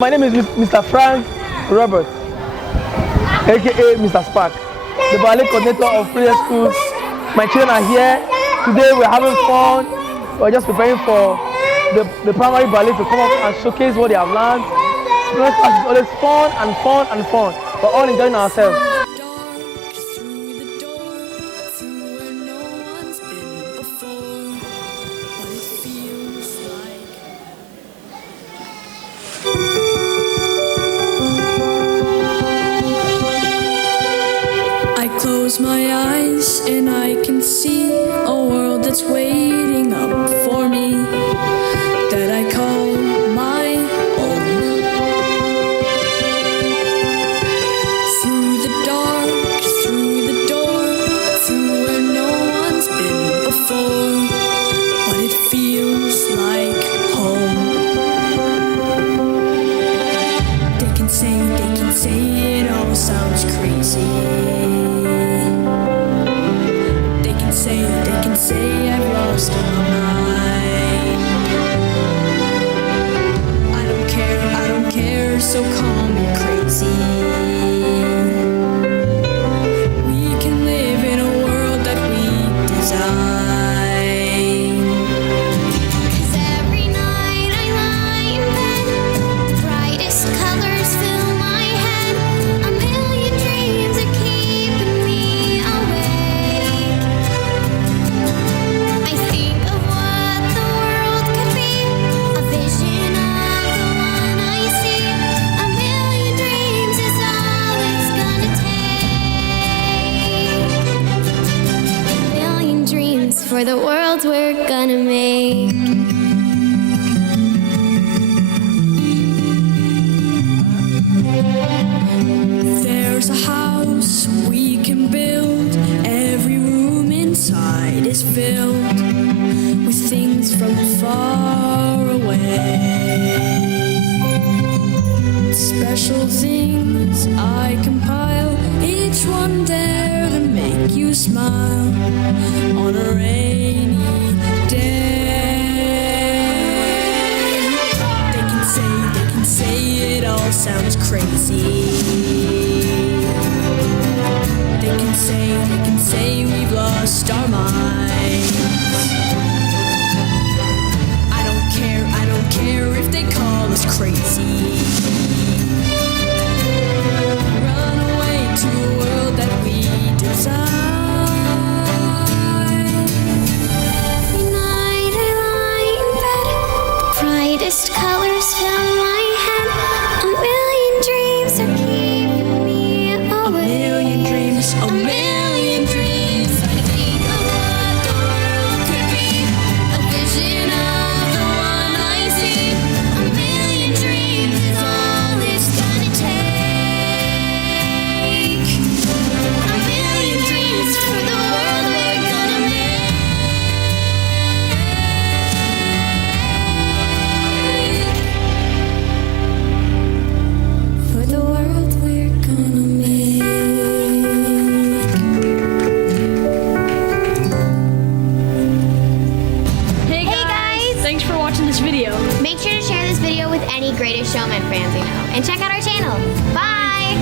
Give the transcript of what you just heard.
My name is Mr. Frank Robert, aka Mr. Spark, the ballet coordinator of Prayer Schools. My children are here. Today we're having fun. We're just preparing for the primary ballet to come up and showcase what they have learned. Prayer class is always fun and fun and fun. We're all enjoying ourselves. Close my eyes and I can see a world that's waiting up for me, that I call my own. Through the dark, through the door, through where no one's been before, but it feels like home. They can say it all sounds crazy. They can say I've lost my mind. I don't care, so call me crazy. We can live in a world that we design. 'Cause every night I lie in bed, the brightest colors fill my head. A million dreams are keeping me awake. I think of what the world could be, a vision of the one I see. A million dreams is all it's gonna take. A million dreams for the world we're gonna make. There's a house we can build. Every room inside is filled with things from far away. Special things I compile, each one there to make you smile on a rainy day. They can say it all sounds crazy. They can say we've lost our minds. I don't care if they call us crazy. Run away to a world that we design. Every night I lie in bed, the brightest colors fill my head. A million dreams are keeping me awake. A million dreams. I think of what the world could be, a vision of the one I see. A million dreams is all it's gonna take. A million dreams for the world we're gonna make. For the world we're gonna make. Hey guys! Thanks for watching this video. Make sure to share this video with any Greatest Showman fans you know. And check out our channel. Bye!